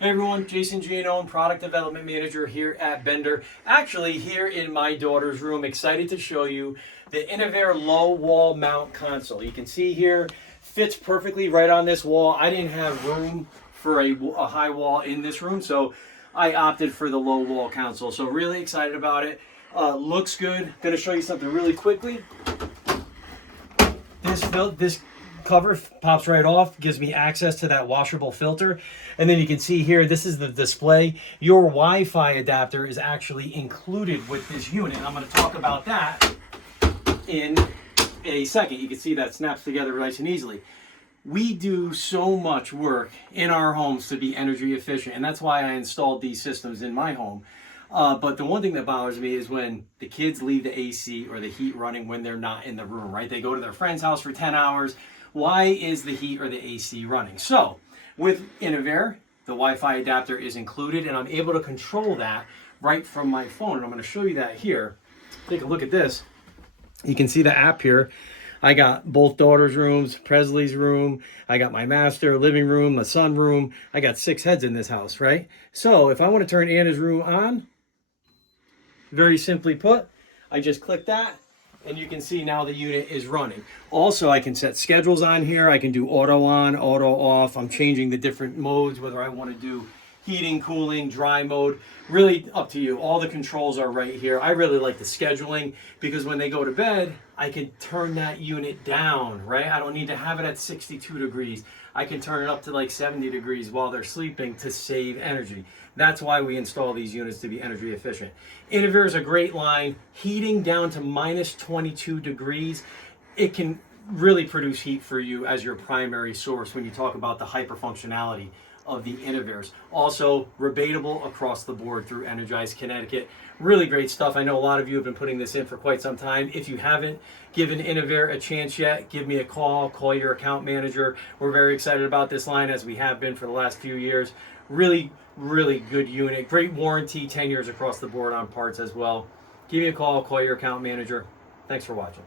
Hey everyone, Jason Giannone, Product Development Manager here at Bender. Actually, here in my daughter's room, excited to show you the Innovair low wall mount console. You can see here, fits perfectly right on this wall. I didn't have room for a high wall in this room, so I opted for the low wall console. So really excited about it. Looks good. Gonna show you something really quickly. This cover pops right off, gives me access to that washable filter. And then you can see here, this is the display. Your Wi-Fi adapter is actually included with this unit. I'm going to talk about that in a second. You can see that snaps together nice and easily. We do so much work in our homes to be energy efficient, and that's why I installed these systems in my home. But the one thing that bothers me is when the kids leave the AC or the heat running when they're not in the room, right? They go to their friend's house for 10 hours. Why is the heat or the AC running? So with Innovair, the Wi-Fi adapter is included, and I'm able to control that right from my phone. And I'm going to show you that here. Take a look at this. You can see the app here. I got both daughters' rooms, Presley's room. I got my master, living room, my son room. I got 6 heads in this house, right? So if I want to turn Anna's room on, very simply put, I just click that, and you can see now the unit is running. Also, I can set schedules on here. I can do auto on, auto off. I'm changing the different modes, whether I want to do heating, cooling, dry mode, really up to you. All the controls are right here. I really like the scheduling because when they go to bed, I can turn that unit down, right? I don't need to have it at 62 degrees. I can turn it up to like 70 degrees while they're sleeping to save energy. That's why we install these units, to be energy efficient. Innovair is a great line. Heating down to minus 22 degrees, it can really produce heat for you as your primary source when you talk about the hyper functionality of the Innovairs. Also, rebatable across the board through Energize Connecticut. Really great stuff. I know a lot of you have been putting this in for quite some time. If you haven't given Innovair a chance yet, give me a call your account manager. We're very excited about this line, as we have been for the last few years. Really good unit. Great warranty, 10 years across the board on parts as well. Give me a call your account manager. Thanks for watching.